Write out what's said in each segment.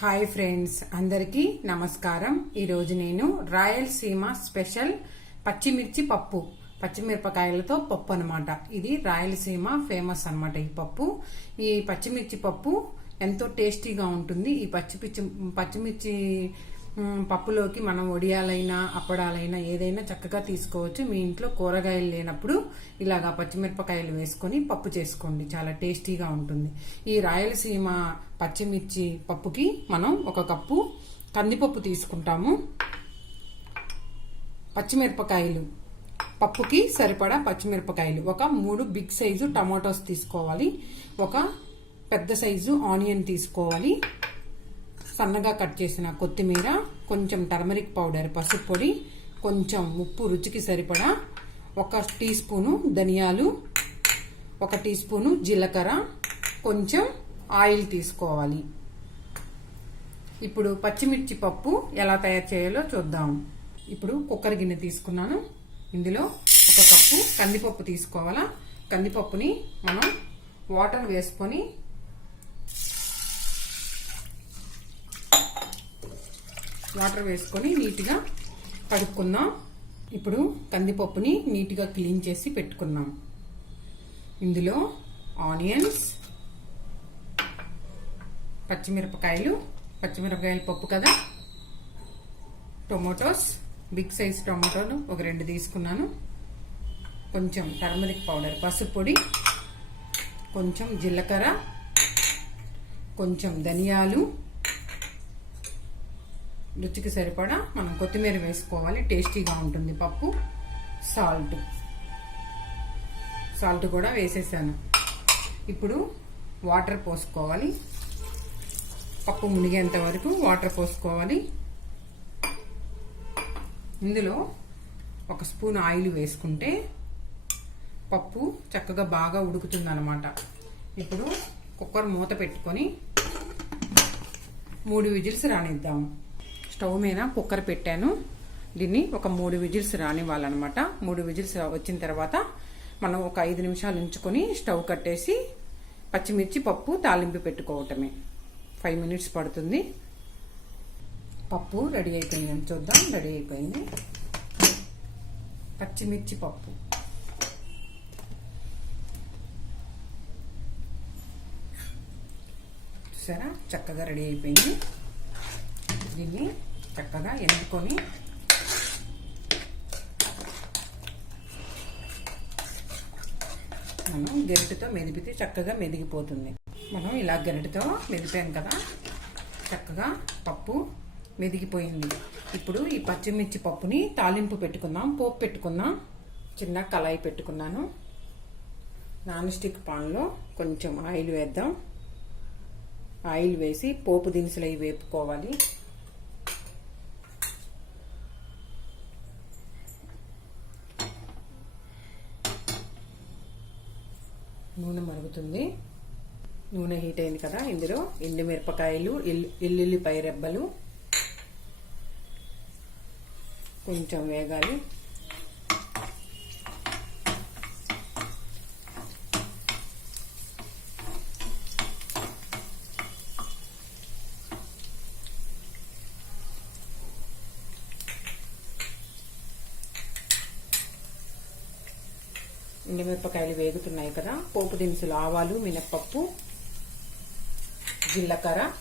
Hi friends అందరికీ నమస్కారం. ఈరోజు నేను రాయలసీమ స్పెషల్ పచ్చిమిర్చి పప్పు పచ్చిమిరపకాయలతో పప్పు అనమాట ఇది రాయలసీమ ఫేమస్ అనమాట ఈ పప్పు. ఈ పచ్చిమిర్చి పప్పు ఎంతో టేస్టీగా ఉంటుంది. ఈ పచ్చిమిర్చి పచ్చిమిర్చి పప్పులోకి మనం వడియాలైనా అప్పడాలైనా ఏదైనా చక్కగా తీసుకోవచ్చు. మీ ఇంట్లో కూరగాయలు లేనప్పుడు ఇలాగా పచ్చిమిరపకాయలు వేసుకొని పప్పు చేసుకోండి. చాలా టేస్టీగా ఉంటుంది. ఈ రాయలసీమ పచ్చిమిర్చి పప్పుకి మనం ఒక కప్పు కందిపప్పు తీసుకుంటాము. పచ్చిమిరపకాయలు. పప్పుకి సరిపడా పచ్చిమిరపకాయలు. ఒక మూడు బిగ్ సైజు టమాటోస్ తీసుకోవాలి. ఒక పెద్ద సైజు ఆనియన్ తీసుకోవాలి. సన్నగా కట్ చేసిన కొత్తిమీర కొంచెం టర్మరిక్ పౌడర్ పసుపు పొడి కొంచెం ఉప్పు రుచికి సరిపడా ఒక టీ స్పూను ధనియాలు ఒక టీ స్పూను జీలకర్ర కొంచెం ఆయిల్ తీసుకోవాలి. ఇప్పుడు పచ్చిమిర్చి పప్పు ఎలా తయారు చేయాలో చూద్దాం. ఇప్పుడు కుక్కర్ గిన్నె తీసుకున్నాను. ఇందులో ఒక కప్పు కందిపప్పు తీసుకోవాలా? కందిపప్పుని మనం వాటర్ వేసుకొని వాటర్ వేసుకొని నీట్గా కడుక్కుందాం. ఇప్పుడు కందిపప్పుని నీట్గా క్లీన్ చేసి పెట్టుకుందాం. ఇందులో ఆనియన్స్ పచ్చిమిరపకాయలు పచ్చిమిరపకాయల పప్పు కదా? టొమాటోస్ బిగ్ సైజ్ టొమాటోలు ఒక రెండు తీసుకున్నాను. కొంచెం టర్మరిక్ పౌడర్ పసుపు పొడి కొంచెం జీలకర్ర కొంచెం ధనియాలు రుచికి సరిపడా మనం కొత్తిమీర వేసుకోవాలి. టేస్టీగా ఉంటుంది పప్పు. సాల్ట్. సాల్ట్ కూడా వేసేసాను. ఇప్పుడు వాటర్ పోసుకోవాలి. పప్పు మునిగేంత వరకు వాటర్ పోసుకోవాలి. ఇందులో ఒక స్పూన్ ఆయిల్ వేసుకుంటే పప్పు చక్కగా బాగా ఉడుకుతుందనమాట ఇప్పుడు కుక్కర్ మూత పెట్టుకొని మూడు విజిల్స్ రానిద్దాం. స్టవ్ మీద కుక్కర్ పెట్టాను. దీన్ని ఒక మూడు విజిల్స్ రానివ్వాలన్నమాట. మూడు విజిల్స్ వచ్చిన తర్వాత మనం ఒక ఐదు నిమిషాలు ఉంచుకొని స్టవ్ కట్టేసి పచ్చిమిర్చి పప్పు తాలింపు పెట్టుకోవటమే. ఫైవ్ మినిట్స్ పడుతుంది. పప్పు రెడీ అయిపోయింది. చూద్దాం రెడీ అయిపోయింది. పచ్చిమిర్చి పప్పు. చూసారా? చక్కగా రెడీ అయిపోయింది. దీన్ని చక్కగా ఎండుకొని మనం గరిటతో మెదిపితే చక్కగా మెదిగిపోతుంది. మనం ఇలా గరిటతో మెదిపాం కదా? చక్కగా పప్పు మెదిగిపోయింది. ఇప్పుడు ఈ పచ్చిమిర్చి పప్పుని తాలింపు పెట్టుకుందాం పోపు పెట్టుకుందాం. చిన్న కళాయి పెట్టుకున్నాను. నాన్ స్టిక్ పాన్లో కొంచెం ఆయిల్ వేద్దాం. ఆయిల్ వేసి పోపు దినుసులు అవి వేపుకోవాలి. నూనె మరుగుతుంది. నూనె హీట్ అయింది కదా ఇందులో ఎండుమిరపకాయలు మిరపకాయలు ఎల్లుల్లిపాయ రెబ్బలు కొంచెం వేగాలి. ఎండుమిరపకాయలు వేగుతున్నాయి కదా. పోపు దినుసులు ఆవాలు మినప్పప్పు జీలకర్ర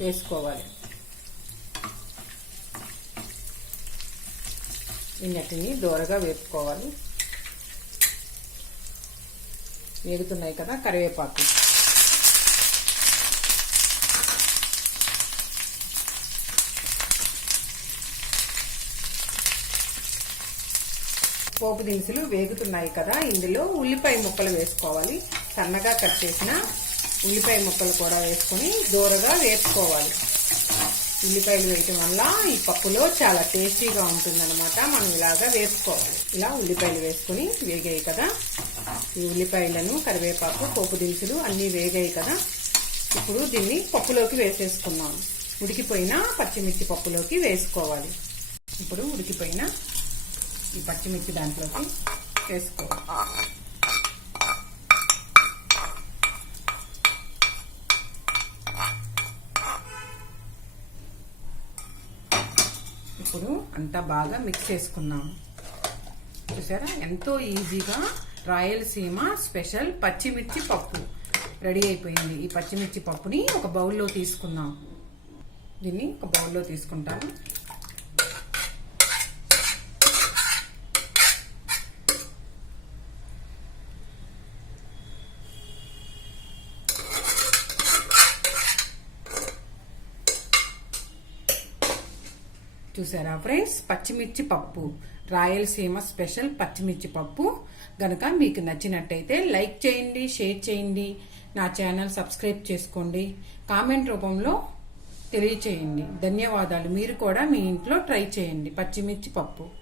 వేసుకోవాలి. ఇన్నటిని దోరగా వేపుకోవాలి. వేగుతున్నాయి కదా కరివేపాకు. పోపు దినుసులు వేగుతున్నాయి కదా ఇందులో ఉల్లిపాయ ముక్కలు వేసుకోవాలి. సన్నగా కట్ చేసిన ఉల్లిపాయ ముక్కలు కూడా వేసుకొని దూరగా వేసుకోవాలి ఉల్లిపాయలు వేయటం వల్ల ఈ పప్పులో చాలా టేస్టీగా ఉంటుందన్నమాట. మనం ఇలాగా వేసుకోవాలి. ఇలా ఉల్లిపాయలు వేసుకొని వేగాయి కదా. ఈ ఉల్లిపాయలను కరివేపాకు పోపు దినుసులు అన్నీ వేగాయి కదా. ఇప్పుడు దీన్ని పప్పులోకి వేసేసుకున్నాం ఉడికిపోయిన పచ్చిమిర్చి పప్పులోకి వేసుకోవాలి. ఇప్పుడు ఉడికిపోయిన ఈ పచ్చిమిర్చి దాంట్లోకి వేసుకోవాలి. ఇప్పుడు అంతా బాగా మిక్స్ చేసుకున్నాం. చూసారా? ఎంతో ఈజీగా రాయలసీమ స్పెషల్ పచ్చిమిర్చి పప్పు రెడీ అయిపోయింది. ఈ పచ్చిమిర్చి పప్పుని ఒక బౌల్లో తీసుకుందాం. దీన్ని ఒక బౌల్లో తీసుకుంటాము చూసారా ఫ్రెండ్స్? పచ్చిమిర్చి పప్పు. రాయలసీమ స్పెషల్ పచ్చిమిర్చి పప్పు. గనక మీకు నచ్చినట్టయితే లైక్ చేయండి షేర్ చేయండి నా ఛానల్ సబ్స్క్రైబ్ చేసుకోండి. కామెంట్ రూపంలో తెలియచేయండి. ధన్యవాదాలు. మీరు కూడా మీ ఇంట్లో ట్రై చేయండి పచ్చిమిర్చి పప్పు.